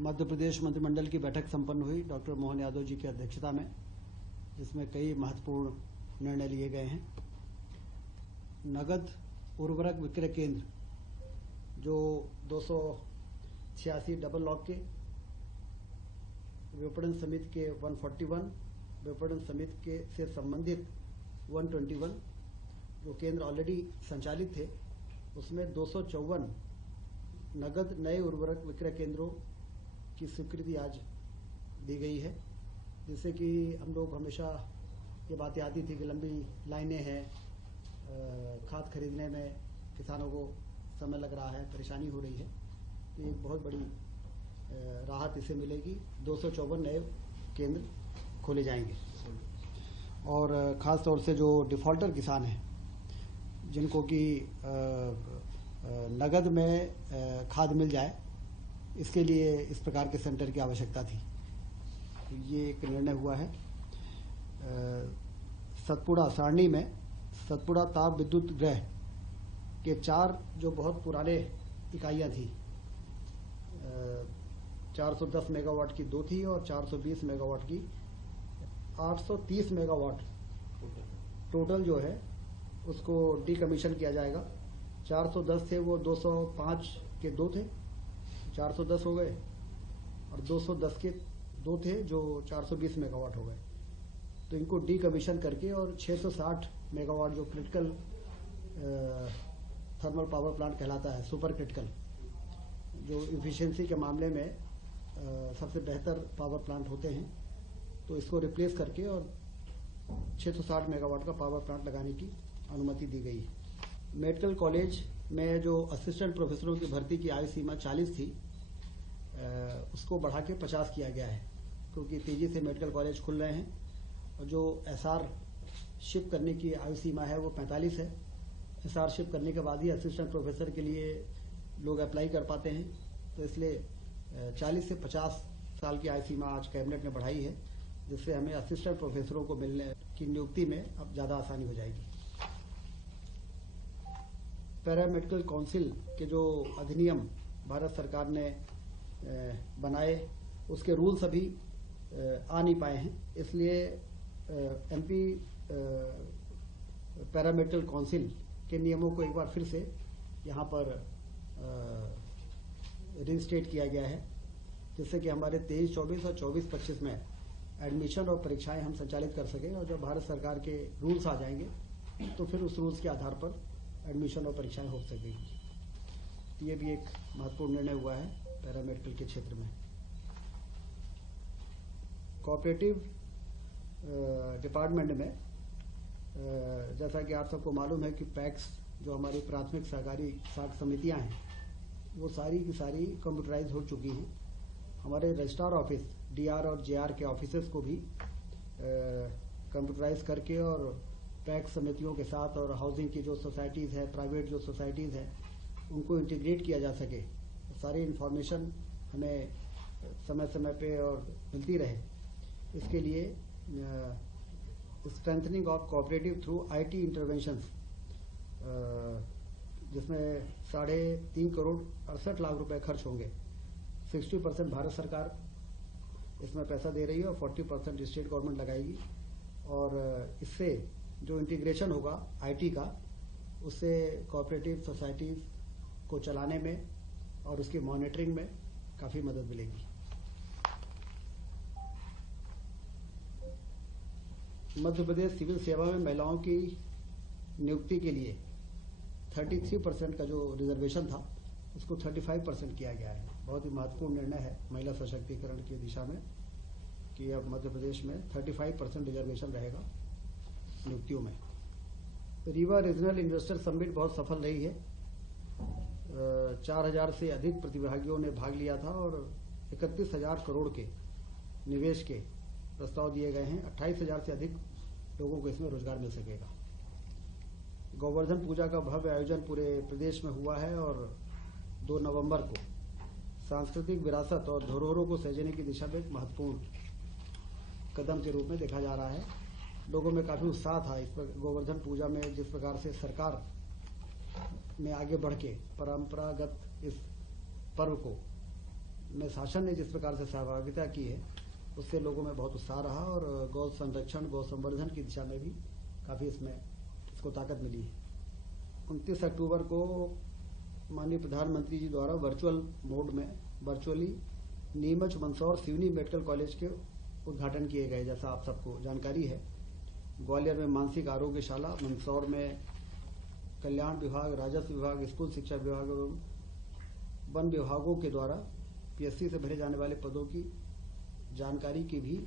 मध्य प्रदेश मंत्रिमंडल की बैठक संपन्न हुई डॉक्टर मोहन यादव जी की अध्यक्षता में, जिसमें कई महत्वपूर्ण निर्णय लिए गए हैं। नगद उर्वरक विक्रय केंद्र जो 286 डबल लॉक के, विपणन समिति के 141, विपणन समिति के से संबंधित 121 जो केंद्र ऑलरेडी संचालित थे, उसमें 254 नगद नए उर्वरक विक्रय केंद्रों की स्वीकृति आज दी गई है, जिससे कि हम लोग हमेशा ये बातें आती थी कि लंबी लाइनें हैं, खाद खरीदने में किसानों को समय लग रहा है, परेशानी हो रही है। तो एक बहुत बड़ी राहत इसे मिलेगी। 254 नए केंद्र खोले जाएंगे और ख़ास तौर से जो डिफ़ॉल्टर किसान हैं, जिनको कि नगद में खाद मिल जाए, इसके लिए इस प्रकार के सेंटर की आवश्यकता थी। तो ये एक निर्णय हुआ है। सतपुड़ा सारणी में सतपुड़ा ताप विद्युत गृह के 4 जो बहुत पुराने इकाइयाँ थी, 410 मेगावाट की 2 थी और 420 मेगावाट की 830 मेगावाट टोटल जो है उसको डीकमीशन किया जाएगा। 410 थे वो 205 के 2 थे, 410 हो गए, और 210 के 2 थे जो 420 मेगावाट हो गए। तो इनको डीकमीशन करके और 660 मेगावाट जो क्रिटिकल थर्मल पावर प्लांट कहलाता है, सुपर क्रिटिकल, जो इफिशिएंसी के मामले में सबसे बेहतर पावर प्लांट होते हैं, तो इसको रिप्लेस करके और 660 मेगावाट का पावर प्लांट लगाने की अनुमति दी गई है। मेडिकल कॉलेज में जो असिस्टेंट प्रोफेसरों की भर्ती की आयु सीमा 40 थी, उसको बढ़ा के 50 किया गया है, क्योंकि तेजी से मेडिकल कॉलेज खुल रहे हैं और जो एसआर शिप करने की आयु सीमा है वो 45 है। एसआर शिप करने के बाद ही असिस्टेंट प्रोफेसर के लिए लोग अप्लाई कर पाते हैं, तो इसलिए 40 से 50 साल की आयु सीमा आज कैबिनेट ने बढ़ाई है, जिससे हमें असिस्टेंट प्रोफेसरों को मिलने की नियुक्ति में अब ज़्यादा आसानी हो जाएगी। पैरामेडिकल काउंसिल के जो अधिनियम भारत सरकार ने बनाए, उसके रूल्स अभी आ नहीं पाए हैं, इसलिए एमपी पैरामेडिकल काउंसिल के नियमों को एक बार फिर से यहाँ पर रिस्टेट किया गया है, जिससे कि हमारे 23-24 और 24-25 में एडमिशन और परीक्षाएं हम संचालित कर सकें, और जब भारत सरकार के रूल्स आ जाएंगे तो फिर उस रूल्स के आधार पर एडमिशन और परीक्षाएं हो सकेंगी। तो ये भी एक महत्वपूर्ण निर्णय हुआ है पैरामेडिकल के क्षेत्र में। कोऑपरेटिव डिपार्टमेंट में जैसा कि आप सबको मालूम है कि पैक्स जो हमारी प्राथमिक सहकारी साख समितियां हैं, वो सारी की सारी कंप्यूटराइज हो चुकी हैं। हमारे रजिस्ट्रार ऑफिस डीआर और जेआर के ऑफिसेस को भी कंप्यूटराइज करके और पैक्स समितियों के साथ और हाउसिंग की जो सोसाइटीज़ है, प्राइवेट जो सोसाइटीज़ हैं, उनको इंटीग्रेट किया जा सके, सारी इंफॉर्मेशन हमें समय समय पे और मिलती रहे। इसके लिए strengthening of cooperative through IT interventions, जिसमें 3.5 करोड़ 68 लाख रुपए खर्च होंगे। 60% भारत सरकार इसमें पैसा दे रही है और 40% स्टेट गवर्नमेंट लगाएगी, और इससे जो इंटीग्रेशन होगा आईटी का, उससे कोऑपरेटिव सोसाइटीज को चलाने में और उसकी मॉनिटरिंग में काफ़ी मदद मिलेगी। मध्य प्रदेश सिविल सेवा में महिलाओं की नियुक्ति के लिए 33% का जो रिजर्वेशन था, उसको 35% किया गया है। बहुत ही महत्वपूर्ण निर्णय है महिला सशक्तिकरण की दिशा में, कि अब मध्य प्रदेश में 35% रिजर्वेशन रहेगा नियुक्तियों में। रीवा रीजनल इन्वेस्टर समिट बहुत सफल रही है। 4000 से अधिक प्रतिभागियों ने भाग लिया था और 31,000 करोड़ के निवेश के प्रस्ताव दिए गए हैं। 28,000 से अधिक लोगों को इसमें रोजगार मिल सकेगा। गोवर्धन पूजा का भव्य आयोजन पूरे प्रदेश में हुआ है और 2 नवंबर को सांस्कृतिक विरासत और धरोहरों को सहेजने की दिशा में एक महत्वपूर्ण कदम के रूप में देखा जा रहा है। लोगों में काफी उत्साह था इस पर। गोवर्धन पूजा में जिस प्रकार से सरकार ने आगे बढ़ के परंपरागत इस पर्व को में शासन ने जिस प्रकार से सहभागिता की है उससे लोगों में बहुत उत्साह रहा और गौ संरक्षण गौ संवर्धन की दिशा में भी काफ़ी इसको ताकत मिली है। 29 अक्टूबर को माननीय प्रधानमंत्री जी द्वारा virtually Neemuch, Mandsaur, Seoni medical college के उद्घाटन किए गए। जैसा आप सबको जानकारी है, ग्वालियर में मानसिक आरोग्यशाला, मंदसौर में कल्याण विभाग, राजस्व विभाग, स्कूल शिक्षा विभाग और वन विभागों के द्वारा पीएससी से भरे जाने वाले पदों की जानकारी की भी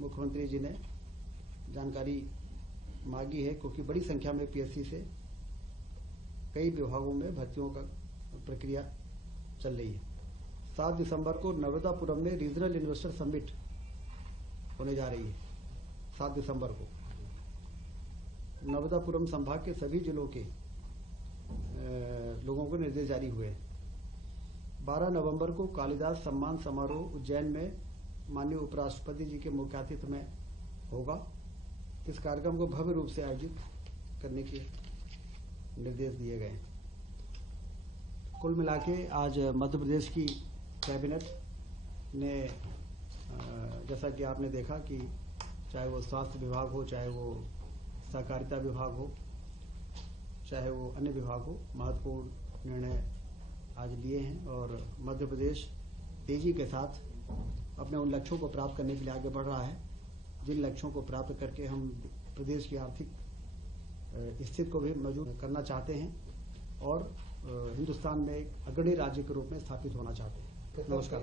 मुख्यमंत्री जी ने जानकारी मांगी है, क्योंकि बड़ी संख्या में पीएससी से कई विभागों में भर्तियों का प्रक्रिया चल रही है। 7 दिसंबर को नर्मदापुरम में रीजनल इन्वेस्टर समिट होने जा रही है। 7 दिसंबर को नर्मदापुरम संभाग के सभी जिलों के लोगों को निर्देश जारी हुए हैं। 12 नवंबर को कालिदास सम्मान समारोह उज्जैन में माननीय उपराष्ट्रपति जी के मुख्य आतिथ्य में होगा। इस कार्यक्रम को भव्य रूप से आयोजित करने के निर्देश दिए गए। कुल मिला के आज मध्य प्रदेश की कैबिनेट ने, जैसा कि आपने देखा कि चाहे वो स्वास्थ्य विभाग हो, चाहे वो सहकारिता विभाग हो, चाहे वो अन्य विभाग हो, महत्वपूर्ण निर्णय आज लिए हैं और मध्य प्रदेश तेजी के साथ अपने उन लक्ष्यों को प्राप्त करने के लिए आगे बढ़ रहा है, जिन लक्ष्यों को प्राप्त करके हम प्रदेश की आर्थिक स्थिति को भी मजबूत करना चाहते हैं और हिंदुस्तान में एक अग्रणी राज्य के रूप में स्थापित होना चाहते हैं। नमस्कार।